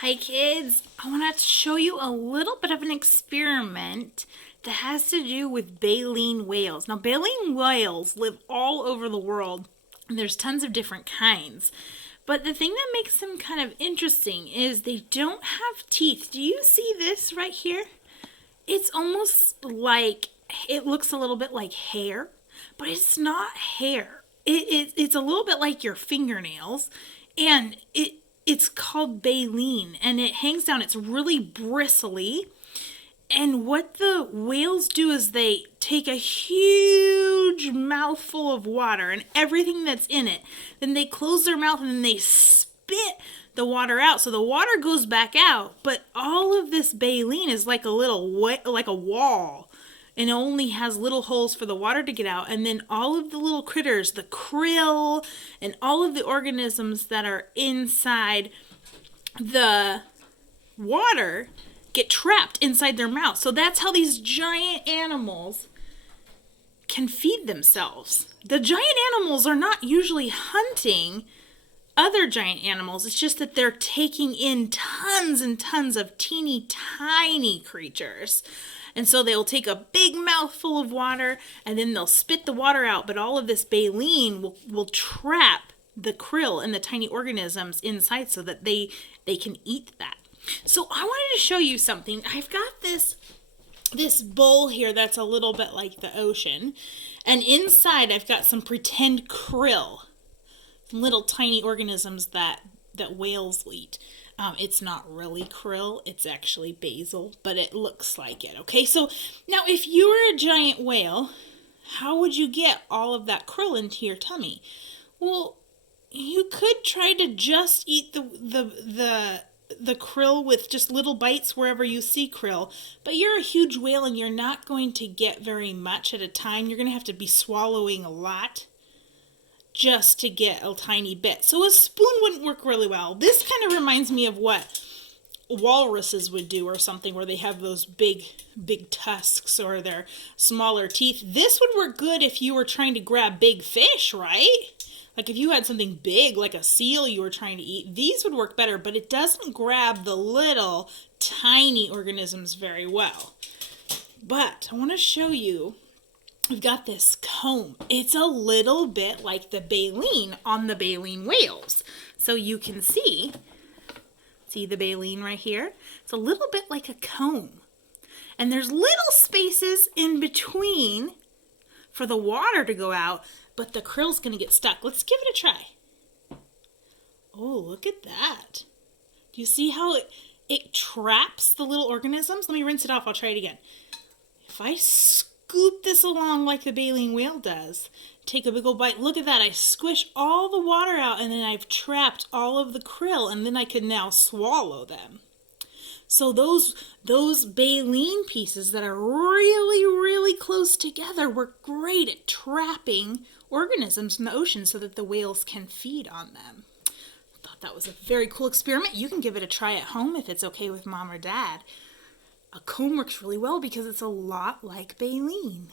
Hi kids, I want to show you a little bit of an experiment that has to do with baleen whales. Now baleen whales live all over the world and there's tons of different kinds. But the thing that makes them kind of interesting is they don't have teeth. Do you see this right here? It's almost like, it looks a little bit like hair, but it's not hair. It's a little bit like your fingernails, and it's called baleen, and it hangs down. It's really bristly. And what the whales do is they take a huge mouthful of water and everything that's in it. Then they close their mouth and then they spit the water out. So the water goes back out, but all of this baleen is like like a wall. And it only has little holes for the water to get out. And then all of the little critters, the krill, and all of the organisms that are inside the water get trapped inside their mouth. So that's how these giant animals can feed themselves. The giant animals are not usually hunting other giant animals. It's just that they're taking in tons and tons of teeny tiny creatures. And so they'll take a big mouthful of water and then they'll spit the water out. But all of this baleen will trap the krill and the tiny organisms inside so that they can eat that. So I wanted to show you something. I've got this bowl here that's a little bit like the ocean. And inside I've got some pretend krill, some little tiny organisms that whales eat. It's not really krill, it's actually basil, but it looks like it, okay? So now if you were a giant whale, how would you get all of that krill into your tummy? Well, you could try to just eat the krill with just little bites wherever you see krill, but you're a huge whale and you're not going to get very much at a time. You're going to have to be swallowing a lot just to get a tiny bit. So a spoon wouldn't work really well. This kind of reminds me of what walruses would do or something, where they have those big tusks or their smaller teeth. This would work good if you were trying to grab big fish, right? Like if you had something big like a seal you were trying to eat, these would work better, but it doesn't grab the little tiny organisms very well. But I want to show you, we've got this comb. It's a little bit like the baleen on the baleen whales. So you can see the baleen right here? It's a little bit like a comb. And there's little spaces in between for the water to go out, but the krill's going to get stuck. Let's give it a try. Oh, look at that. Do you see how it traps the little organisms? Let me rinse it off. I'll try it again. If I scoop this along like the baleen whale does, take a big old bite, look at that. I squish all the water out and then I've trapped all of the krill, and then I can now swallow them. So those baleen pieces that are really, really close together work great at trapping organisms in the ocean so that the whales can feed on them. I thought that was a very cool experiment. You can give it a try at home if it's okay with mom or dad. A comb works really well because it's a lot like baleen.